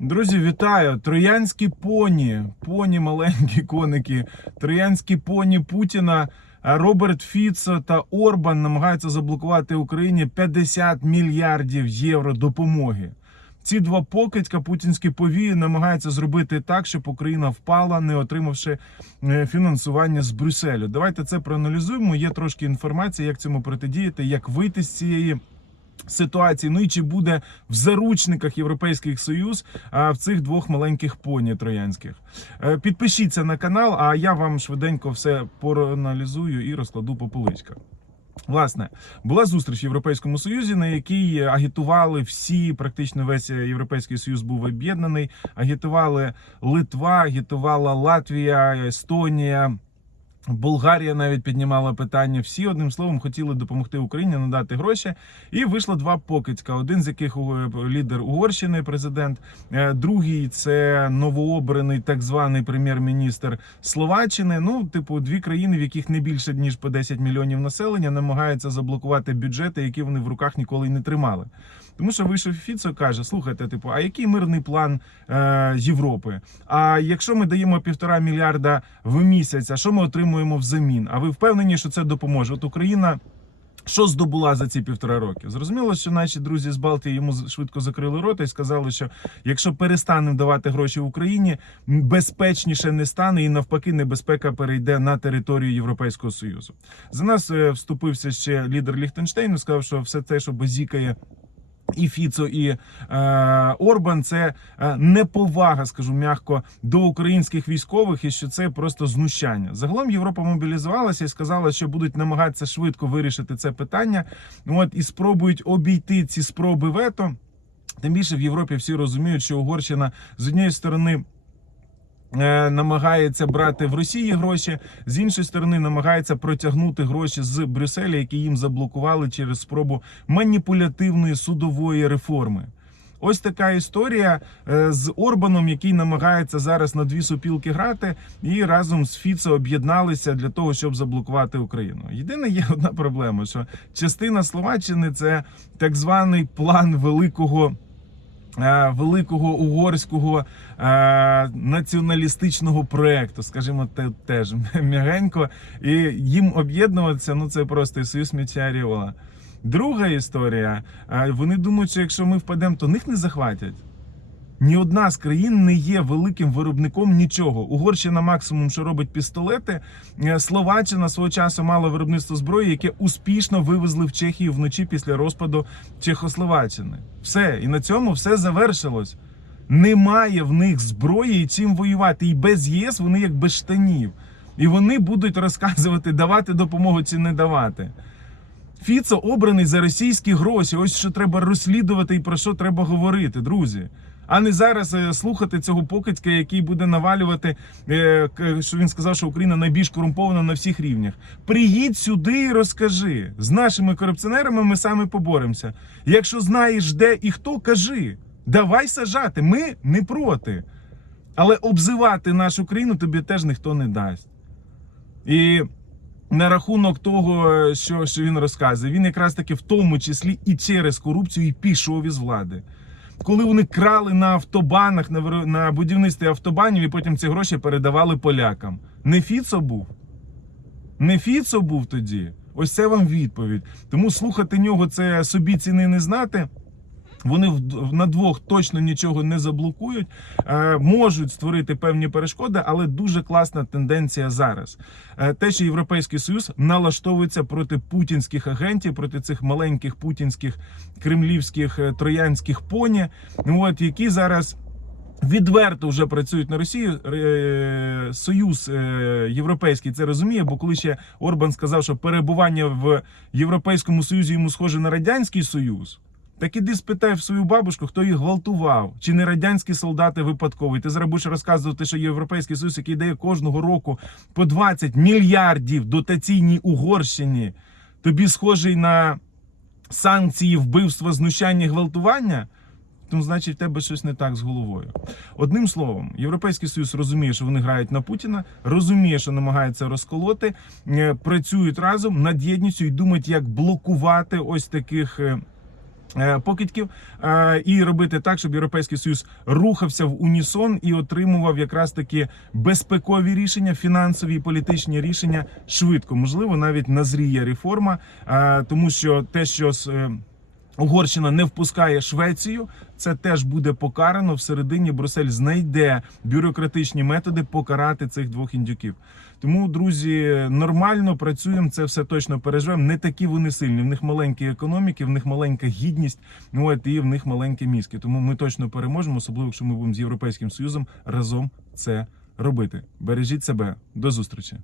Друзі, вітаю! Троянські поні, поні маленькі коники, троянські поні Путіна. Роберт Фіцо та Орбан намагаються заблокувати Україні 50 мільярдів євро допомоги. Ці два покидька путінські повії намагаються зробити так, щоб Україна впала, не отримавши е, фінансування з Брюсселю. Давайте це проаналізуємо. Є трошки інформації, як цьому протидіяти, як вийти з цієї ситуації. Ну і чи буде в заручниках Європейський Союз а, в цих двох маленьких поні троянських. Е, Підпишіться на канал, а я вам швиденько все проаналізую і розкладу по поличках. Власне, була зустріч в Європейському Союзі, на якій агітували всі, практично весь Європейський Союз був об'єднаний. Агітували Литва, агітувала Латвія, Естонія. Болгарія навіть піднімала питання. Всі одним словом хотіли допомогти Україні надати гроші. І вийшло два покидька. Один з яких е, лідер Угорщини, президент, е, другий це новообраний так званий прем'єр-міністр Словаччини. Ну, типу, дві країни, в яких не більше ніж по 10 мільйонів населення, намагаються заблокувати бюджети, які вони в руках ніколи не тримали. Тому що вийшов Фіцо каже: слухайте, типу, а який мирний план е, Європи? А якщо ми даємо півтора мільярда в місяць, а що ми отримуємо взамін? А ви впевнені, що це допоможе? От Україна. Що здобула за ці півтора роки? Зрозуміло, що наші друзі з Балтії йому швидко закрили рота і сказали, що якщо перестанемо давати гроші Україні, безпечніше не стане, і навпаки, небезпека перейде на територію Європейського союзу. За нас е, вступився ще лідер Ліхтенштейну, сказав, що все те, що базікає і Фіцо, і е, Орбан це е, неповага, скажу м'яко, до українських військових, і що це просто знущання. Загалом Європа мобілізувалася і сказала, що будуть намагатися швидко вирішити це питання. От і спробують обійти ці спроби вето. Тим більше в Європі всі розуміють, що Угорщина з однієї сторони. Е, Намагається брати в Росії гроші, з іншої сторони намагається протягнути гроші з Брюсселя, які їм заблокували через спробу маніпулятивної судової реформи. Ось така історія е, з Орбаном, який намагається зараз на дві супілки грати, і разом з Фіцо об'єдналися для того, щоб заблокувати Україну. Єдине є одна проблема: що частина Словаччини це так званий план великого. Е, Великого угорського е, націоналістичного проекту, скажімо, те теж м'ягенько, і їм об'єднуватися. Ну це просто союз Мічаріола. Друга історія. е, Вони думають, що якщо ми впадемо, то них не захватять. Ні одна з країн не є великим виробником нічого. Угорщина максимум, що робить пістолети. Е, Словаччина свого часу мала виробництво зброї, яке успішно вивезли в Чехію вночі після розпаду Чехословаччини. Все, і на цьому все завершилось. Немає в них зброї і чим воювати. І без ЄС вони як без штанів. І вони будуть розказувати, давати допомогу чи не давати. Фіцо обраний за російські гроші. Ось що треба розслідувати і про що треба говорити, друзі. А не зараз е, слухати цього покидька, який буде навалювати, е, що він сказав, що Україна найбільш корумпована на всіх рівнях. Приїдь сюди і розкажи. З нашими корупціонерами ми саме поборемося. Якщо знаєш, де і хто, кажи. Давай сажати. Ми не проти. Але обзивати нашу країну тобі теж ніхто не дасть. І на рахунок того, е, що, що він розказує, він якраз таки в тому числі і через корупцію і пішов із влади. Коли вони крали на автобанах, на, будівництві автобанів і потім ці гроші передавали полякам. Не Фіцо був? Не Фіцо був тоді. Ось це вам відповідь. Тому слухати нього це собі ціни не знати. Вони на двох точно нічого не заблокують, е, можуть створити певні перешкоди, але дуже класна тенденція зараз. Е, те, що Європейський Союз налаштовується проти путінських агентів, проти цих маленьких путінських кремлівських е, троянських поні, от які зараз. Відверто вже працюють на Росію. Союз європейський це розуміє, бо коли ще Орбан сказав, що перебування в Європейському Союзі йому схоже на радянський союз. Так іди спитай в свою бабушку, хто їх гвалтував, чи не радянські солдати випадкові. Ти зараз будеш розказувати, що Європейський Союз, який дає кожного року по 20 мільярдів дотаційній Угорщині, тобі схожий на санкції, вбивства, знущання, гвалтування. Ну, значить, в тебе щось не так з головою. Одним словом, Європейський Союз розуміє, що вони грають на Путіна, розуміє, що намагається розколоти, е, працюють разом над єдністю і думають, як блокувати ось таких. Е, Покидьків е, і робити так, щоб Європейський Союз рухався в унісон і отримував якраз такі безпекові рішення, фінансові і політичні рішення швидко. Можливо, навіть назріє реформа, е, тому що те, що з Угорщина не впускає Швецію. Це теж буде покарано всередині. Брюссель знайде бюрократичні методи покарати цих двох індюків. Тому, друзі, нормально працюємо. Це все точно переживемо. Не такі вони сильні. В них маленькі економіки, в них маленька гідність. Ну от і в них маленькі мізки. Тому ми точно переможемо, особливо якщо ми будемо з європейським союзом разом це робити. Бережіть себе. До зустрічі.